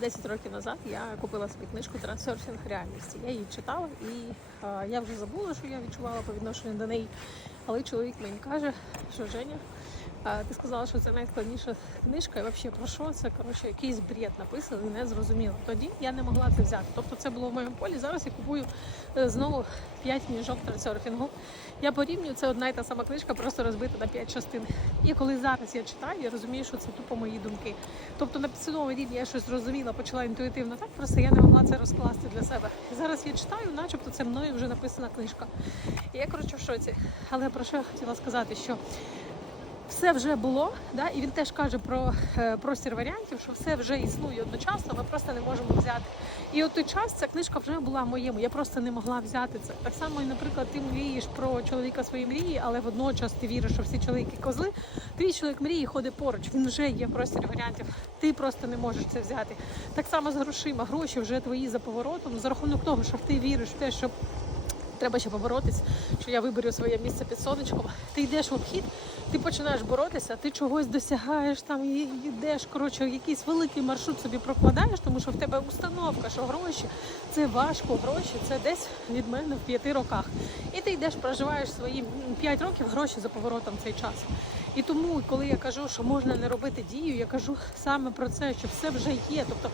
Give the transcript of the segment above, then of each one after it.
10 років назад я купила собі книжку Трансерфінг реальності. Я її читала і я вже забула, що я відчувала по відношенню до неї. Але чоловік мені каже, що Женя, ти сказала, що це найскладніша книжка, і взагалі про що це? Коротше, якийсь бред написаний, не зрозуміло. Тоді я не могла це взяти. Тобто це було в моєму полі. Зараз я купую е, знову 5 книжок трансерфінгу. Я порівнюю, це одна і та сама книжка, просто розбита на 5 частин. І коли зараз я читаю, я розумію, що це тупо мої думки. Тобто на підсвідомому рівні я щось зрозуміла, почала інтуїтивно так, просто я не могла це розкласти для себе. Зараз я читаю, начебто це мною вже написана книжка. І я коротше в шоці. Але про що я хотіла сказати, що все вже було, да? і він теж каже про е, простір варіантів, що все вже існує одночасно, ми просто не можемо взяти. І от той час ця книжка вже була моєму, я просто не могла взяти це. Так само, і, наприклад, ти мрієш про чоловіка своєї мрії, але водночас ти віриш, що всі чоловіки козли. Твій чоловік мрії ходить поруч, він вже є в просторі варіантів. Ти просто не можеш це взяти. Так само з грошима. Гроші вже твої за поворотом, за рахунок того, що ти віриш в те, що треба ще поборотись, що я виберу своє місце під сонечком. Ти йдеш в обхід, ти починаєш боротися, ти чогось досягаєш там йдеш. Коротше, якийсь великий маршрут собі прокладаєш, тому що в тебе установка, що гроші це важко, гроші це десь від мене в п'яти роках. І ти йдеш, проживаєш свої п'ять років гроші за поворотом цей час. І тому, коли я кажу, що можна не робити дію, я кажу саме про це, що все вже є. Тобто,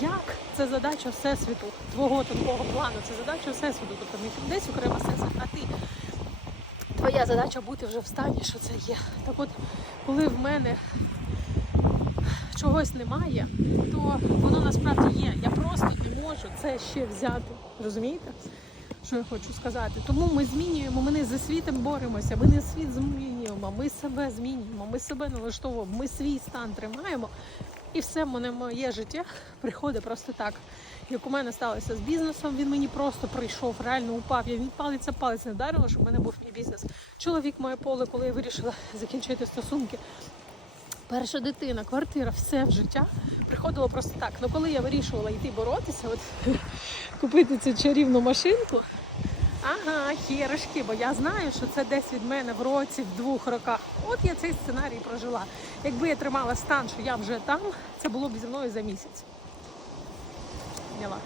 як це задача всесвіту, твого тонкого плану, це задача всесвіту. Тобто не десь окрема всесвіт, а ти. Твоя задача бути вже в стані, що це є. Так от, коли в мене чогось немає, то воно насправді є. Я просто не можу це ще взяти. Розумієте? Що я хочу сказати? Тому ми змінюємо, ми не за світом боремося, ми не світ змінюємо, ми себе змінюємо, ми себе налаштовуємо, ми свій стан тримаємо. І все мене моє життя приходить просто так. Як у мене сталося з бізнесом, він мені просто прийшов, реально упав. Я від палиця палець не вдарила, щоб в мене був мій бізнес. Чоловік моє поле, коли я вирішила закінчити стосунки. Перша дитина, квартира, все в життя приходило просто так. Ну коли я вирішувала йти боротися, от купити цю чарівну машинку. Ага, хірочки, бо я знаю, що це десь від мене в році, в двох роках. От я цей сценарій прожила. Якби я тримала стан, що я вже там, це було б зі мною за місяць. Поняла?